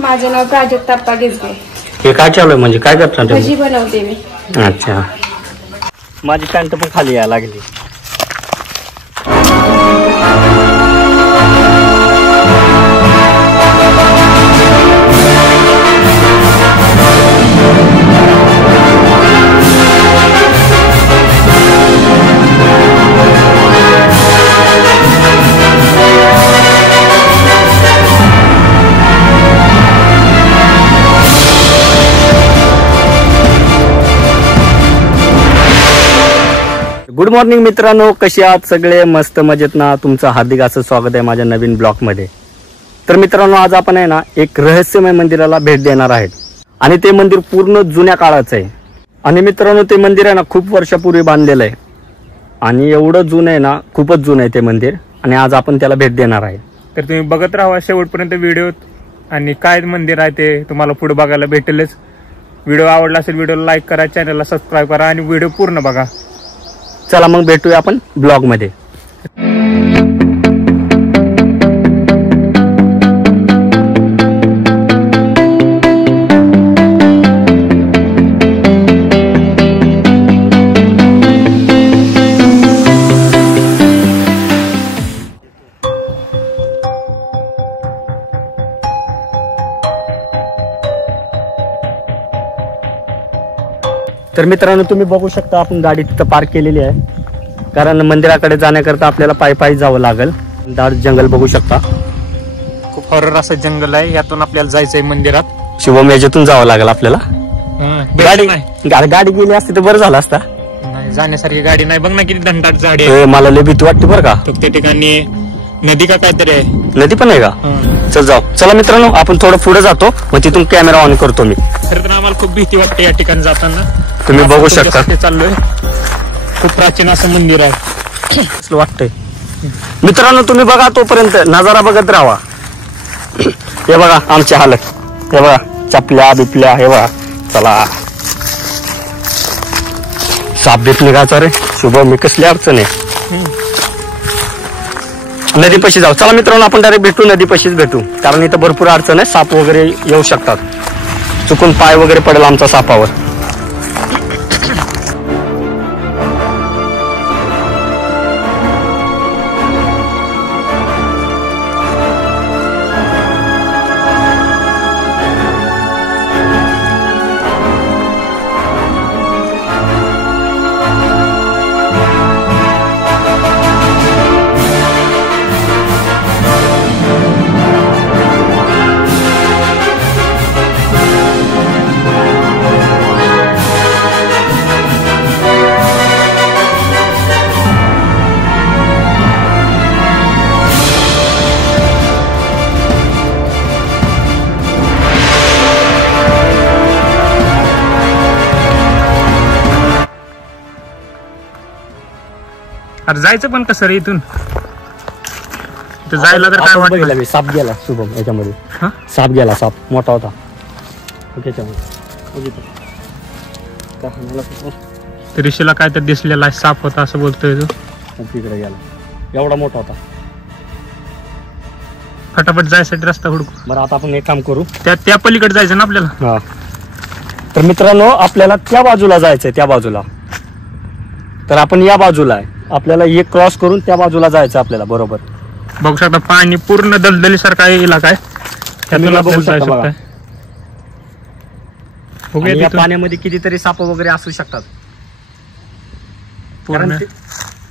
माझं नाव प्राजक्ता अप्पा गिजगे. हे काय चालू आहे म्हणजे काय करता भजी बनवते मी. अच्छा. माझी पॅन्ट पण खाली यायला लागली. गुड मॉर्निंग मित्रांनो, कसे आहात सगळे? मस्त मजेत ना? तुमचं हार्दिक असं स्वागत आहे माझ्या नवीन ब्लॉग मध्ये. तर मित्रांनो, आज आपण आहे ना एक रहस्यमय मंदिराला भेट देणार आहेत आणि ते मंदिर पूर्ण जुन्या काळाचं आहे. आणि मित्रांनो, ते मंदिर आहे ना खूप वर्षापूर्वी बांधलेलं आहे आणि एवढं जुनं आहे ना, खूपच जुनं आहे ते मंदिर. आणि आज आपण त्याला भेट देणार आहे. तर तुम्ही बघत राहा शेवटपर्यंत व्हिडिओ, आणि काय मंदिर आहे ते तुम्हाला पुढे बघायला भेटेलच. व्हिडिओ आवडला असेल व्हिडिओला लाईक करा, चॅनलला सबस्क्राईब करा आणि व्हिडिओ पूर्ण बघा. चला मग भेटूया आपण ब्लॉग मध्ये. तर मित्रांनो, तुम्ही बघू शकता आपण गाडी तिथं पार्क केलेली आहे, कारण मंदिराकडे जाण्याकरता आपल्याला पायी पायी जावं लागेल. दाट जंगल बघू शकता, खूप हॉरर असं जंगल आहे. यातून आपल्याला जायचंय मंदिरात. शुभम याच्यातून जावं लागेल आपल्याला. गाडी गेली असती तर बरं झालं असता. नाही, जाण्यासारखी गाडी नाही. बघ ना किती दंडाट झाडी आहे. मला लय भीती वाटते बरं का. त्या ठिकाणी नदी का काहीतरी आहे. नदी पण आहे का? चल जाऊ. चला मित्रांनो, आपण थोडं पुढे जातो, मग तिथून कॅमेरा ऑन करतो मी. खरं तर आम्हाला खूप भीती वाटते या ठिकाणी जाताना. तुम्ही बघू शकता. चाललोय. खूप प्राचीन असं मंदिर आहे असं वाटतंय. मित्रांनो, तुम्ही बघा, तोपर्यंत नजारा बघत राहा. हे बघा आमची हालत. हे बघा चपल्या बिपल्या. हे बघा. चला, साप बीप निघायचा रे शुभम. मी कसली अडचण आहे. नदीपाशी जाऊ. चला मित्रांनो, आपण डायरेक्ट भेटू, नदीपाशीच भेटू, कारण इथं भरपूर अडचण आहे. साप वगैरे येऊ शकतात, चुकून पाय वगैरे पडेल आमचा सापावर. अरे जायचं पण कसं रे इथून? जायला तर काय वाटलं. साप गेला शुभम याच्यामध्ये. साप गेला, साप मोठा होता. ऋषीला काय तर दिसलेला साप होता असं बोलतोय तू. तिकडे गेला, एवढा मोठा होता. फटाफट जायसाठी रस्ता हुडकू. बरं, आता आपण एक काम करू, त्या पलीकडे जायचं ना आपल्याला. हा. तर मित्रांनो, आपल्याला त्या बाजूला जायचंय, त्या बाजूला. तर आपण या बाजूला आहे, आपल्याला हे क्रॉस करून त्या बाजूला जायचं आपल्याला. बरोबर बघू शकता, पाणी पूर्ण दलदली सारखा इलाका आहे. या पाण्यामध्ये कितीतरी साप वगैरे असू शकतात.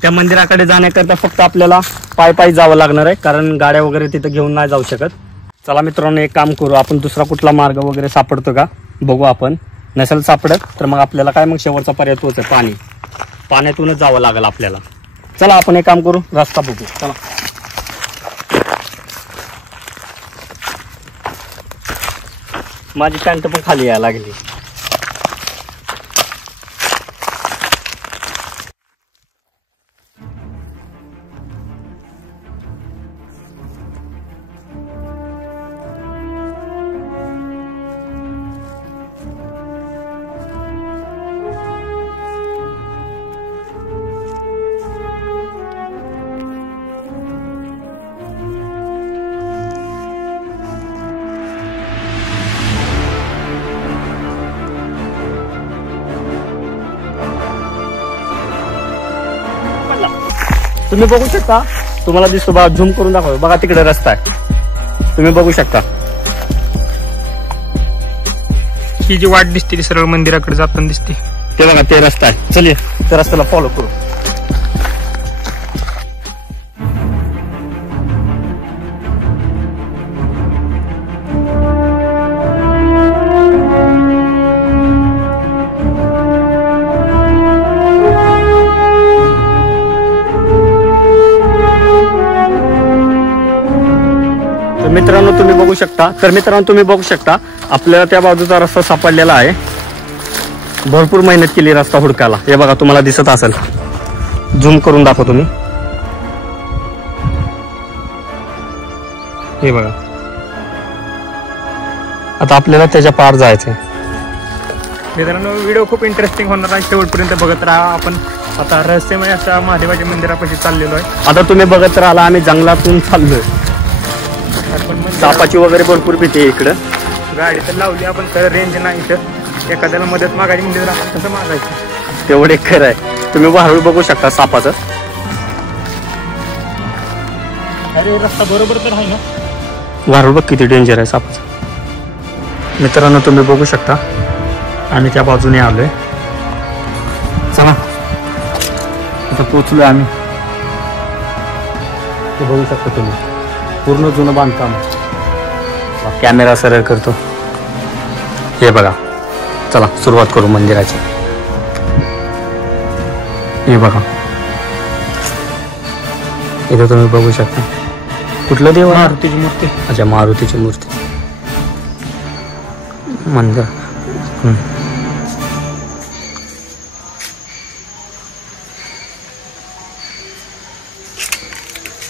त्या मंदिराकडे जाण्याकरता फक्त आपल्याला पाय पायी जावं लागणार आहे, कारण गाड्या वगैरे तिथं घेऊन नाही जाऊ शकत. चला मित्रांनो, एक काम करू, आपण दुसरा कुठला मार्ग वगैरे सापडतो का बघू. आपण नसेल सापडत तर मग आपल्याला काय, मग शेवटचा पर्याय तोच आहे, पाणी. पाण्यातूनच जावं लागेल आपल्याला. चला आपण एक काम करू, रस्ता बघू. चला. माझी पॅन्ट पण खाली यायला लागली. तुम्ही बघू शकता, तुम्हाला दिसतो बघा, झूम करून दाखव बघा, तिकडे रस्ता आहे, तुम्ही बघू शकता. ही जी वाट दिसते ती सरळ मंदिराकडे जाताना दिसते, ते बघा ते रस्ता आहे. चलिए त्या रस्त्याला फॉलो करू. मित्रांनो तुम्ही बघू शकता आपल्याला त्या बाजूचा रस्ता सापडलेला आहे. भरपूर मेहनत केली रस्ता हुडकायला. हे बघा तुम्हाला दिसत असेल, झूम करून दाखवतो मी. हे बघा, आता आपल्याला त्याच्या पार जायचंय. मित्रांनो व्हिडिओ खूप इंटरेस्टिंग होणार आहे, शेवटपर्यंत बघत राहा. आपण आता रहस्यमय अशा महादेवाच्या मंदिरापाशी चाललेलो आहे. आता तुम्ही बघत राहिला, आम्ही जंगलातून चाललोय. सापाची वगैरे भरपूर भीती आहे इकडं. गाडी तर लावली आपण, तर रेंज नाही इथं. एखाद्याला मदत मागायची म्हणजे आपण कसं मागायचं, तेवढे खरं आहे. तुम्ही वाळू बघू शकता सापाचं. अरे रस्ता बरोबर तर आहे ना. वाळू बघ किती डेंजर आहे सापाचं. मित्रांनो तुम्ही बघू शकता, आम्ही त्या बाजूने आलोय. चला आता पोचलोय आम्ही. ते बघू शकता तुम्ही, पूर्ण जुनं बांधकाम. कॅमेरा सरळ करतो. हे बघा, चला सुरुवात करू मंदिराची. हे बघा इथे तुम्ही बघू शकता, कुठलं देव आहे? मारुतीची मूर्ती. अच्छा, मारुतीची मूर्ती. मंदिर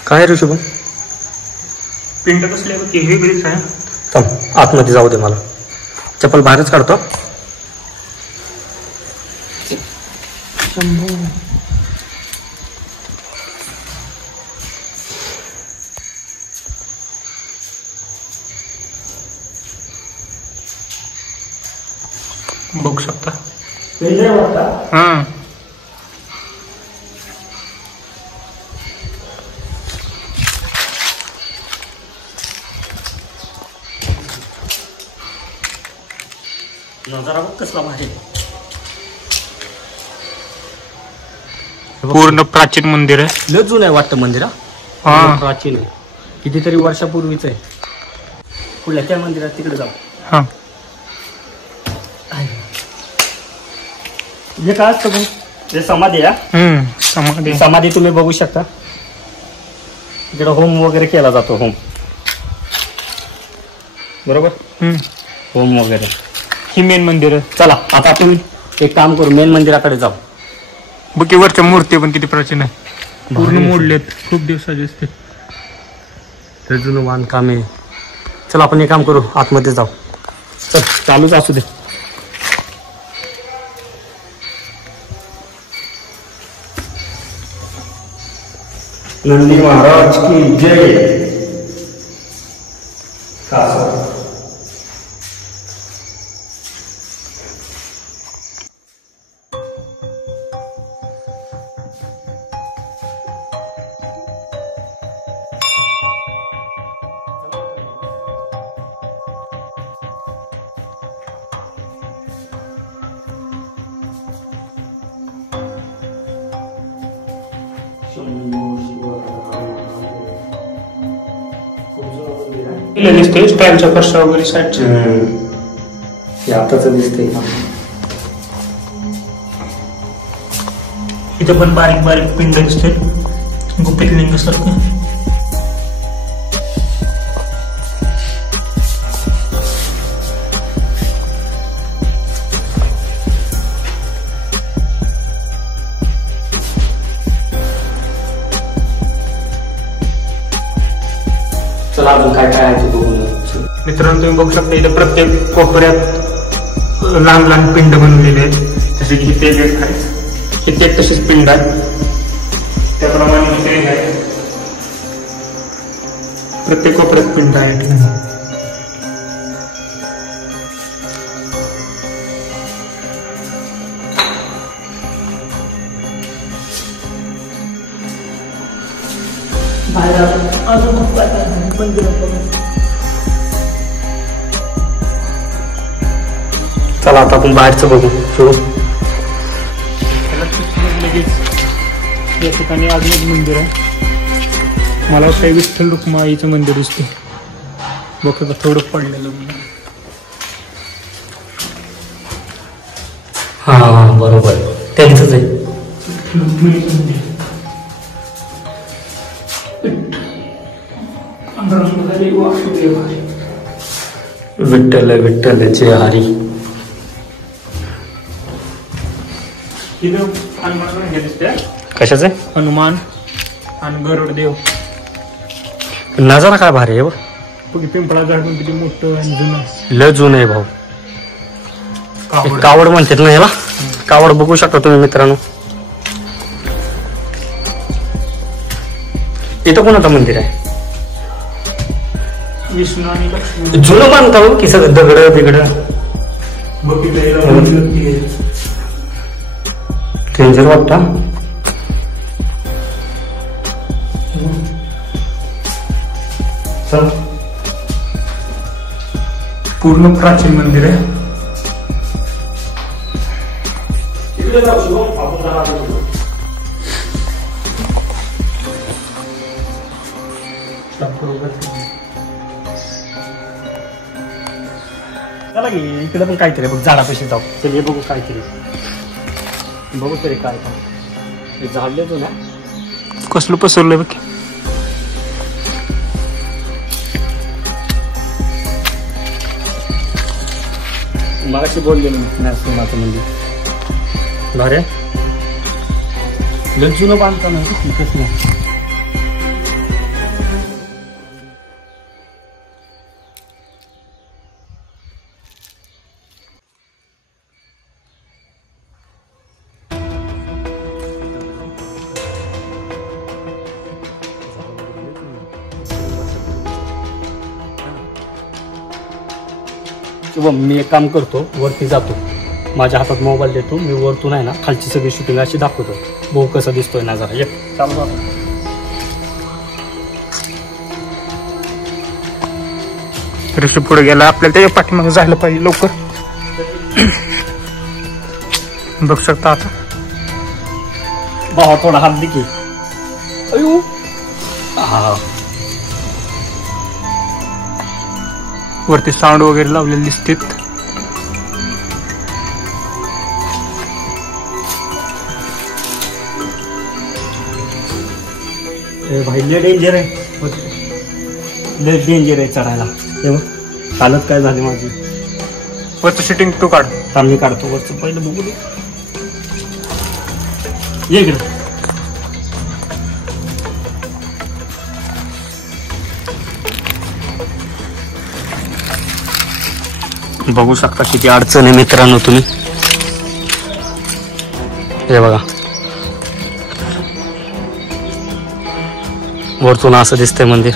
काय रे शुभम? पिंड कसली होती हे वेगळीच आहे. थांब, आतमध्ये जाऊ दे, मला चप्पल बाहेरच काढतो. बघू शकता. हा नजारा बघ कसला भारी. पूर्ण प्राचीन मंदिर आहे. लय जुनं आहे वाटतं मंदिर. हा प्राचीन आहे, कितीतरी वर्षापूर्वीच आहे. कुठल्या त्या मंदिरात तिकडे जाऊ. हा हे काय असतं भाऊ? हे समाधी आहे. समाधी. समाधी तुम्ही बघू शकता. इकडे होम वगैरे केला जातो. होम बरोबर, होम वगैरे. ही मेन मंदिर आहे. चला आता आपण एक काम करू, मेन मंदिराकडे जाऊ. बघी वरच्या मूर्ती पण किती प्राचीन आहे, पूर्ण मोडलेत, खूप दिवसाचे असते. ते जुनं बांधकाम आहे. चला आपण एक काम करू, आतमध्ये जाऊ. चल चालूच असू दे. नंदी महाराज की जय. दिसते स्टाईलच्या फरशा वगैरे साईडच्या. हे आताच दिसतंय. इथं पण बारीक बारीक पिंड दिसते, गुपित लिंगासारखं. चला अजून काय काय आहे ते बघून. मित्रांनो तुम्ही बघू शकता, इथं प्रत्येक कोपऱ्यात लहान लहान पिंड बनवलेले आहेत. जसे की इथे एक आहे, इथे एक तशीच पिंड आहे, त्याप्रमाणे इथे एक आहे. प्रत्येक कोपऱ्यात पिंड आहे. चला आता आपण बाहेरचं बघू सुरू. लगेच या ठिकाणी अजून एक मंदिर आहे. मला वाटतं विठ्ठल रुक्माईचं मंदिर दिसते. बघ थोडं पडलेलं. हा बरोबर त्यांचंच आहे. विठ्ठल विठ्ठल जय हरी. कशाचे हनुमान आणि गरुड देव. नजारा काय भारी आहे बघ. पिंपळा झाड पण किती मोठं आणि जुनं. लय जुनं आहे भाऊ. कावड म्हणतात ना ह्याला. कावड बघू शकता तुम्ही मित्रांनो. इथं कोणाचं मंदिर आहे. विष्णू आणि लक्ष्मी. जुनं बांधता की सगळं दगड बिगड. डेंजर वाटतं. पूर्ण प्राचीन मंदिर आहे. चला की इकडे पण काहीतरी बघ. झाडापाशी जाऊ. चल हे बघू काहीतरी. बघू तरी काय काय झाडले तू ना. कसलं पसरलंय बघ. मगाशी बोललेलो नरसिंहाचं मंदिर भारे. जुनं बांधताना कसलं. किंवा मी एक काम करतो. वरती जातो. माझ्या हातात मोबाईल देतो. मी वरतून आहे ना खालची सगळी शूटिंग अशी दाखवतो. भाऊ कसा दिसतोय नजारा. ये चालू आपण. ऋषी पुढे गेला. आपल्याला त्याच्या पाठीमागे जायला पाहिजे लवकर. बघू शकता आता. भावा थोडा हात दे की. अयो हा. वरती साऊंड वगैरे लावलेले दिसतात. भाई लय डेंजर आहे. लय डेंजर आहे चढायला. हे बघ हालत काय झाली माझी. वरचं शूटिंग तू काढ. मी काढतो वरचं. पहिलं बघू दे. ये इकडे. बघू शकता किती अडचण आहे मित्रांनो तुम्ही. हे बघा वरतून असं दिसतंय मंदिर.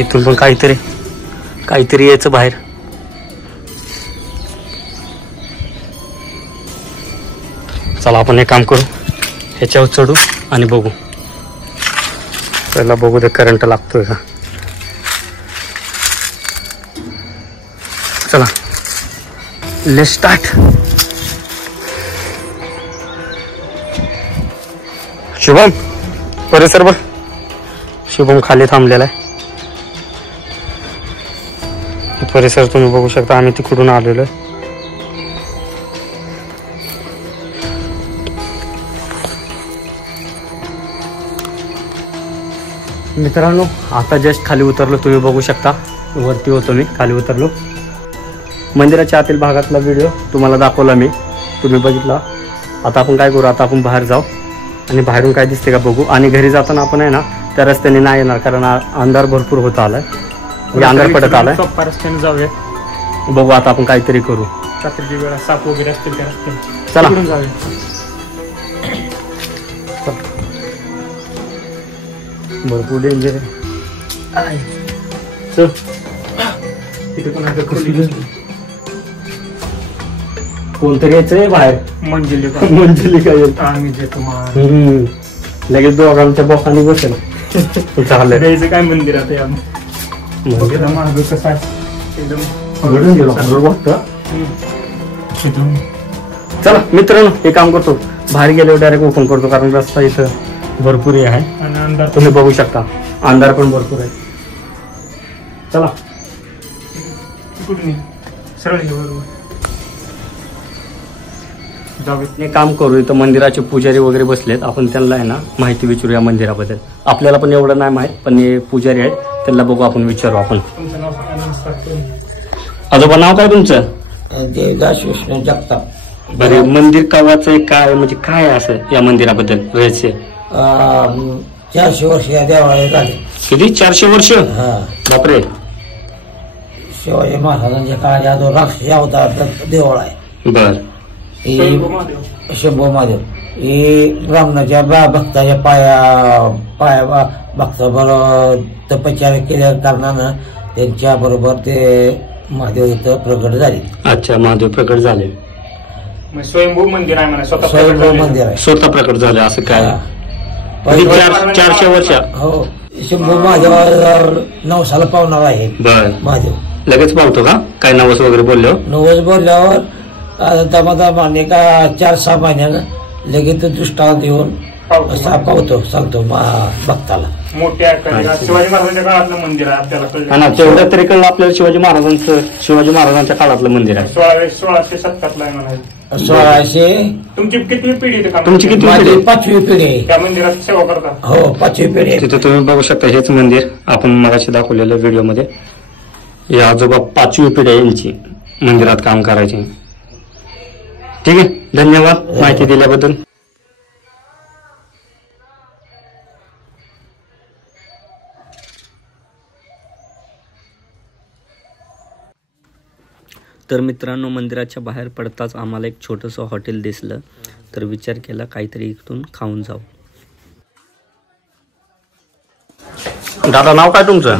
इथून पण काहीतरी यायचं बाहेर. चला आपण एक काम करू. ह्याच्यावर चढू आणि बघू. पहिला बघू दे करंट लागतोय का. चला लेट्स स्टार्ट. शुभम परिसर बघ. शुभम खाली थांबलेला आहे. परिसर तुम्ही बघू शकता. आम्ही तिकडून आलेलो आहे. मित्रांनो आता जस्ट खाली उतरलो. तुम्ही बघू शकता. वरती होतो मी. खाली उतरलो. मंदिराच्या आतील भागातला व्हिडिओ तुम्हाला दाखवला मी. तुम्ही बघितला. आता आपण काय करू. आता आपण बाहेर जाऊ आणि बाहेरून काय दिसते का बघू. आणि घरी जाताना आपण आहे ना त्या रस्त्याने नाही येणार. कारण अंधार भरपूर होत आलाय. अंधार पडत आलाय. रस्त्याने जाऊया. बघू आता आपण काहीतरी करू. रात्रीच्या वेळा साप वगैरे असतील त्या रस्त्याने. चला जाऊया. भरपूर डेंजर आहे. चल तिथे कोणतरी यायचंय बाहेर. मंजिली काय आम्ही देतो. लगेच दोघांच्या बोकांनी बसेल झालं. द्यायचं काय मंदिरात आहे बघा मागं कसं आहे एकदम घडून गेलो बघतो. चला मित्रांनो हे काम करतो, बाहेर गेल्यावर डायरेक्ट ओपन करतो कारण रस्ता इथं भरपूर आहे आणि अंधार तुम्ही बघू शकता, अंधार पण भरपूर आहे. चला कुठून सरळ हे बरोबर जाऊया. हे काम करू. इथं मंदिराचे पुजारी वगैरे बसलेत, आपण त्यांना आहे ना माहिती विचारूया मंदिराबद्दल. आपल्याला पण एवढं नाही माहित, पण हे पुजारी आहेत त्यांना बघू आपण, विचारू आपण. तुमचं नाव सांगा. आजोबा नाव काय तुमचं? देवदास विष्णू जगताप. बरे मंदिर कवाचं काय म्हणजे काय असं या मंदिराबद्दल रहस्य? 400 वर्ष या देवाला झाले. किती? 400 वर्ष? बापरे. शिवाजी महाराजांच्या काळात हा जो राक्षस अवतार देवळ आहे. बर. शंभू महादेव हे ब्राह्मणाच्या भक्ताच्या पाया भक्ताबरोबर तपश्चर्या केल्या कारणानं त्यांच्या बरोबर ते महादेव इथं प्रगट झाले. अच्छा, महादेव प्रकट झाले. स्वयंभू मंदिर आहे म्हणा, स्वतः स्वयंभू मंदिर आहे. स्वतः प्रकट झाले असं काय? पहिले 400 वर्ष. हो, शंभू महादेव नवसाला पावणार आहे. बर. महादेव लगेच पावतो का? काय नवस वगैरे बोललो? नवस बोलल्यावर दमादमाने का 4-6 महिन्यानं लगेच तो दृष्टांत देऊन असा पावतो सांगतो भक्ताला. मोठ्या शिवाजी महाराजांच्या काळातलं मंदिर आहे आपल्याला कळलं. ना तेवढ्या तरी कळलं आपल्याला शिवाजी महाराजांच्या काळातलं मंदिर आहे. 1670 आहे म्हणायचं. 1600. तुमची किती पिढी आहे? तुमची किती माझी पिढी? 5वी पिढी आहे. त्या मंदिराची सेवा करता? हो, 5वी पिढी आहे. तिथे तुम्ही बघू शकता, हेच मंदिर आपण मगाशी दाखवलेलं व्हिडिओमध्ये. या आजोबा 5वी पिढी आहे यांची मंदिरात काम करायची. ठीक आहे, धन्यवाद माहिती दिल्याबद्दल. तर मित्रांनो, मंदिराच्या बाहेर पडताच आम्हाला एक छोटंसं हॉटेल दिसलं, तर विचार केला काहीतरी इथून खाऊन जाऊ. दादा नाव काय तुमचं?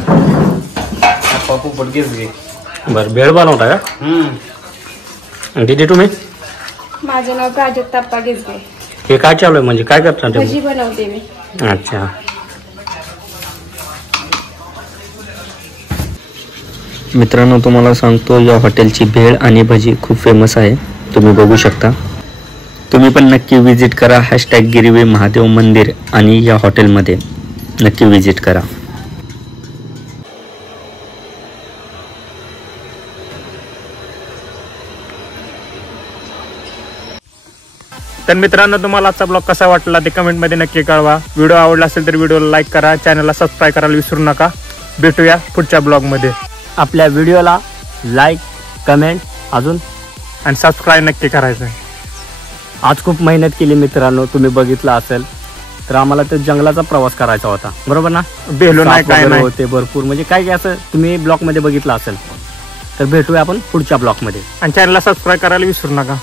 बर, भेळ बनवता का? दीदी तुम्ही? माझं नाव प्राजक्ता अप्पा गिजगे. हे काय चालू आहे म्हणजे काय करता भजी बनवते मी. अच्छा. मित्रांनो तुम्हाला सांगतो, या हॉटेलची भेळ आणि भजी खूप फेमस आहे, तुम्ही बघू शकता. तुम्ही पण नक्की विजिट करा. #गिरवे महादेव मंदिर आणि या हॉटेलमध्ये नक्की विजिट करा. तर मित्रांनो, तुम्हाला आजचा ब्लॉग कसा वाटला ते कमेंटमध्ये नक्की कळवा. व्हिडिओ आवडला असेल तर व्हिडिओला लाईक करा, चॅनलला सबस्क्राईब करायला विसरू नका. भेटूया पुढच्या ब्लॉगमध्ये. आपल्या व्हिडिओला लाईक, कमेंट अजून आणि सबस्क्राईब नक्की करायचं. आज खूप मेहनत केली मित्रांनो, तुम्ही बघितलं असेल. तर आम्हाला तर जंगलाचा प्रवास करायचा होता, बरोबर ना? बेलो नाही काय नाही होते भरपूर, म्हणजे काय असं तुम्ही ब्लॉग मध्ये बघितलं असेल. तर भेटूया आपण पुढच्या ब्लॉग मध्ये. आणि चॅनलला सबस्क्राईब करायला विसरू नका.